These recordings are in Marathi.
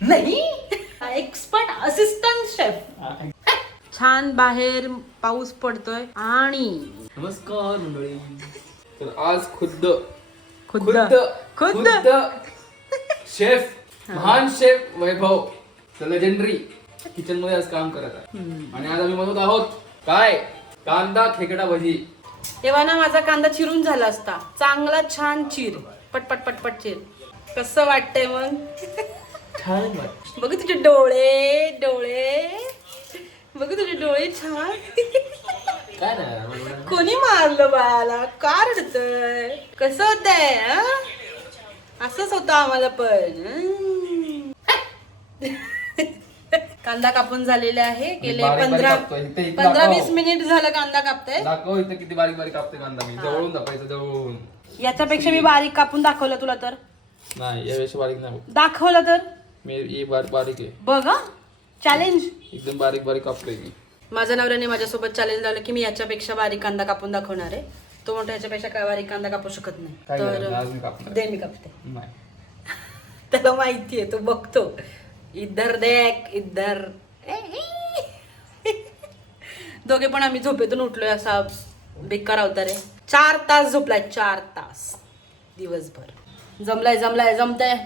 नाही, एक्सपर्ट असिस्टंट शेफ. छान बाहेर पाऊस पडतोय आणि नमस्कार मंडळी. तर आज खुद्द शेफ, महान शेफ वैभव लेजेंडरी किचन मध्ये आज काम करत आहे. आणि आज आम्ही बनवत आहोत काय, कांदा खेकडा भजी. तेव्हा ना माझा कांदा चिरून झाला असता, चांगला छान चिर, पटपट पटपट चिर. कसं वाटतंय मग? छान वाटतं. बघू तुझे डोळे बघू तुझे डोळे छान. काय नाही कोणी मारलं बाळाला? का रडतय? कसं होतंय? असंच होतं आम्हाला पण. कांदा कापून झालेले आहे. गेले 15-20 मिनिट झालं कांदा कापताय. दाखव इथे किती बारीक बारीक कापते कांदा मी. जवळून दाखवायचं, जवळून. याच्यापेक्षा मी बारीक कापून दाखवलं तुला तर. नाही यावेळेस बारीक नाही दाखवलं तर मी बारीक आहे बघ. चॅलेंज एकदम बारीक बारीक कापतोय मी. माझ्या नवऱ्याने माझ्यासोबत चॅलेंज लावलं की मी याच्यापेक्षा बारीक कांदा कापून दाखवणार आहे. तो म्हणतो याच्यापेक्षा काय बारीक कांदा कापू शकत नाही. काय तर करायचं? आज मी कापणार. दे, मी कापते. नाही त्याला माहितीये, तो बघतो. इधर देख इधर. दोघे पण आम्ही झोपेतून उठलोय असा बेकार अवतार आहे. 4 तास झोपलाय, 4 तास दिवसभर. जमतंय.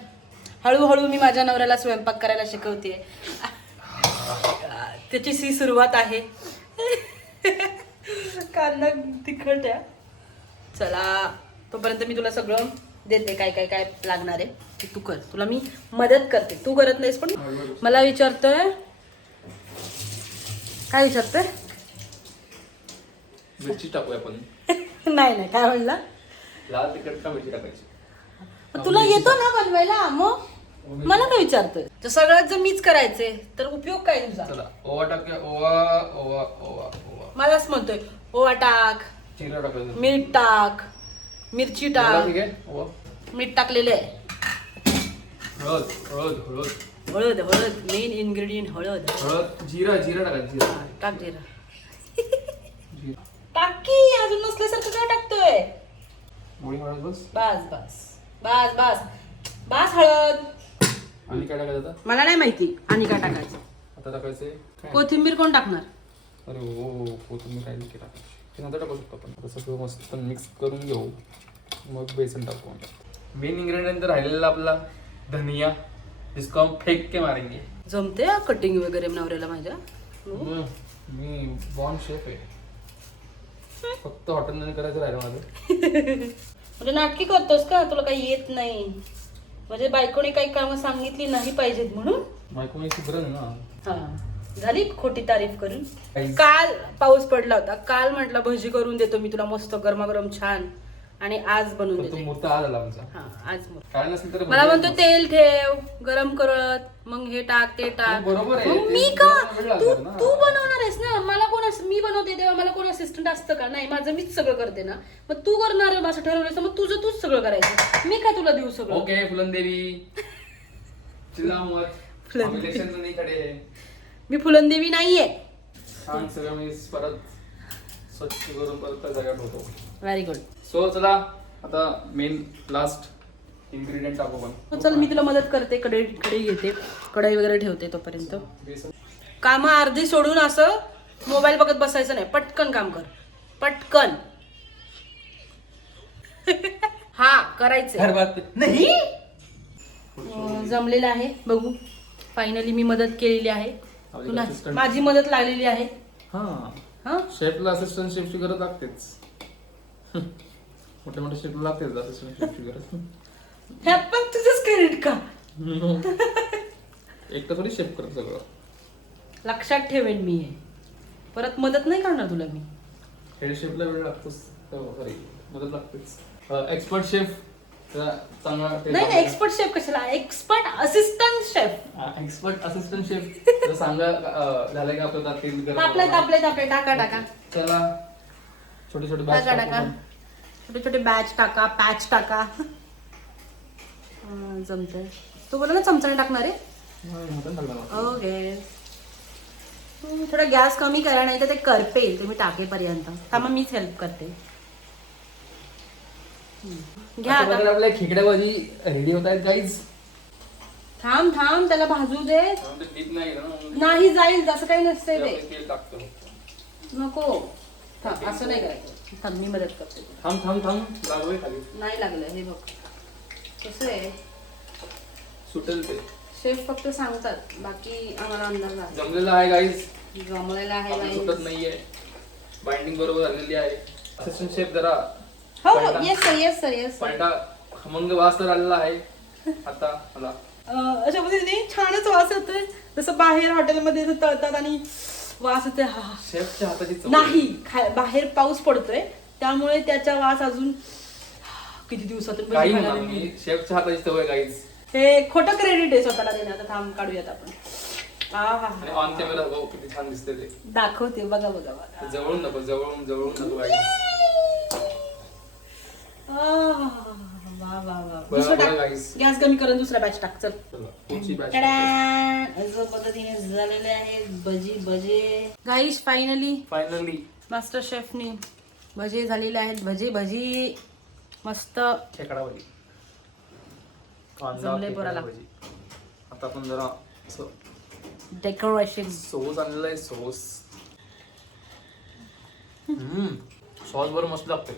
हळूहळू मी माझ्या नवऱ्याला स्वयंपाक करायला शिकवते. त्याची सुरुवात आहे. कांदा तिखट आहे. चला, तोपर्यंत मी तुला सगळं देते, काय काय काय लागणार आहे ते तू कर. तुला मी मदत करते, तू करत नाहीस पण मला विचारतोय. काय विचारतोय? मिरची टाकूया आपण. नाही, काय म्हणला? लाल तिखट का मिरची टाकायची? तुला येतो ना बनवायला, मग मला काय विचारतोय? तर सगळं जर मीच करायचंय तर उपयोग काय तुझा? चला ओवा टाकूया. ओवा मलाच म्हणतोय ओवा टाक, जिरा टाकायचं. मीठ टाक, मिरची टाक. ठीक आहे. ओवा, मीठ टाकलेलं आहे. हळद हळद मेन इन्ग्रेडियंट हळद. जिरा टाकायचं. टाक जिरा. टाक की, अजून नसल्यासारखं काय टाकतोय? मोळी हळद बस. बस हळद. आणि काय टाकायचं आता? मला नाही माहिती आणि काय टाकायचं. आता टाकायचंय काय? कोथिंबीर कोण टाकणार? अरे हो, कोथिंबीर काय नक्की टाकायची. ते नंतर टाकू शकतो आपण. आता सगळं मस्त मिक्स करून घेऊ, मग बेसन टाकू. मेन इन्ग्रेडियंट तर राहिलेला आपला धनिया, जिसको हम फेक के मारेंगे. जमते कटिंग वगैरे नवऱ्याला माझ्या. मी बॉर्न शेफ आहे. फक्त हॉटेलमध्ये करायचं राहिलं माझं. म्हणजे नाटकी करतोस का? तुला काही येत नाही म्हणजे बायकोने काही कामं सांगितली नाही पाहिजेत म्हणून? बायको मी बरं ना. हा, झाली खोटी तारीफ करून. काहीच. काल पाऊस पडला होता. काल म्हटलं भजी करून देतो मी तुला मस्त गरमागरम छान, आणि आज बनवून पण तो देते. मुहूर्त आज आला आमचा. हा, आज मोर. काय नसेल तर मला म्हणतो तेल ठेव गरम करत, मग हे टाक ते टाक. बरोबर आहे. मग मी तेल का? वेळ लागणार ना. तू बनवणार आहेस ना. मला कोण मी बनवते तेव्हा मला कोण असिस्टंट असतं का? नाही, माझं मीच सगळं करते ना. मग तू करणार आहे असं ठरवलंस, मग तुझं तूच सगळं करायचं. मी काय तुला देऊ सगळं? ओके फुलंदेवी चिल्ला मत. इलेक्शन नाही कडे. मी फुलंदेवी नाहीये. छान सगळं मी परत स्वच्छ करून परत त्या जागेवर ठेवतो. Very good. सो चला आता मेन लास्ट इन्ग्रेडियंट टाकू पण. चल, मी तुला मदत करते. कढई घेते, कढई वगैरे ठेवते. तोपर्यंत बेसन. कामं अर्धी सोडून असं मोबाईल बघत बसायचं नाही. पटकन काम कर, पटकन. हा, करायचं नाही. जमलेलं आहे, बघू. फायनली मी मदत केलेली आहे. तुला assistant. माझी मदत लागलेली आहे. हा, शेफला असिस्टंट शेफची गरज लागतेच. मोठ्या शेफला लागतेच असिस्टंट शेफची गरज. ह्यात पण तुझंच क्रेडिट का? एकटा थोडी शेफ करत सगळं. लक्षात ठेवेन मी हे. परत मदत नाही करणार तुला मी. हेड शेफला वेळ लागतोच. सॉरी, मदत लागतेच. एक्सपर्ट शेफ चांगला. नाही, एक्सपर्ट शेफ कशाला? Expert assistant chef. Expert assistant chef सांगा. झालं का आपलं तेल गरम? तापले टाका. चला, छोटे छोटे टाका. छोटे बॅच टाका, पॅच टाका. जमतंय. तू बोला ना चमचाने टाकणार आहे. ओके. थोडा गॅस कमी करा, नाही तर ते करपेल तुम्ही टाकेपर्यंत. मग मीच हेल्प करते. घ्या आता. आपल्या खेकड्या भाजी रेडी होत आहेत गाईज. थांब थांब त्याला भाजू दे. ते डीप नाही ना म्हणून नाही जाईल तसं काही नसतंय ते. त्यामध्ये तेल टाकतो. नको थांब, असं नाही करायचं. थांब मी मदत करते तुला. थांब लागलोय खाली. नाही लागलं हे बघ कसं आहे. सुटेल ते. शेफ फक्त सांगतात बाकी आम्हाला अंदाज आहे. जमलेलं आहे गाईज. जमलेला आहे आपण guys. सुटत नाहीये. बाइंडिंग बरोबर झालेली आहे. असिस्टंट शेफ जरा हो yes sir yes sir yes sir. Panda खमंग वास तर आलेला आहे आता मला. अशा पद्धतीने छानच वास येतोय. जसं बाहेर हॉटेलमध्ये तळतात आणि वास येते. हा शेफच्या हाताची चव. नाही बाहेर पाऊस पडतोय त्यामुळे त्याचा वास अजून किती दिवसातून काही खायला म्हणा नाही. मी शेफच्या हाताची चव आहे गाईज. हे खोटं क्रेडिट आहे स्वतःला देणं. आता थांब काढूयात आपण. आणि ऑन कॅमेरा बघ किती छान दिसते ते. दाखवते बघा बघा बघा. जवळून नको नको गाईज. वा वा वा. बघा, दुसरं बघा टाक. guys. गॅस कमी करून दुसरा बॅच टाक चल. पुढची batch. टडान! अशा पद्धतीने झालेले आहेत भजी भजे. गाईस फायनली मास्टर शेफनी भजे झालेले आहेत. भजी मस्त खेकडावरी जमलंय पोराला. आता आपण जरा डेकोरेशन. सॉस आणलेला आहे. सॉस बरं मस्त लागतंय.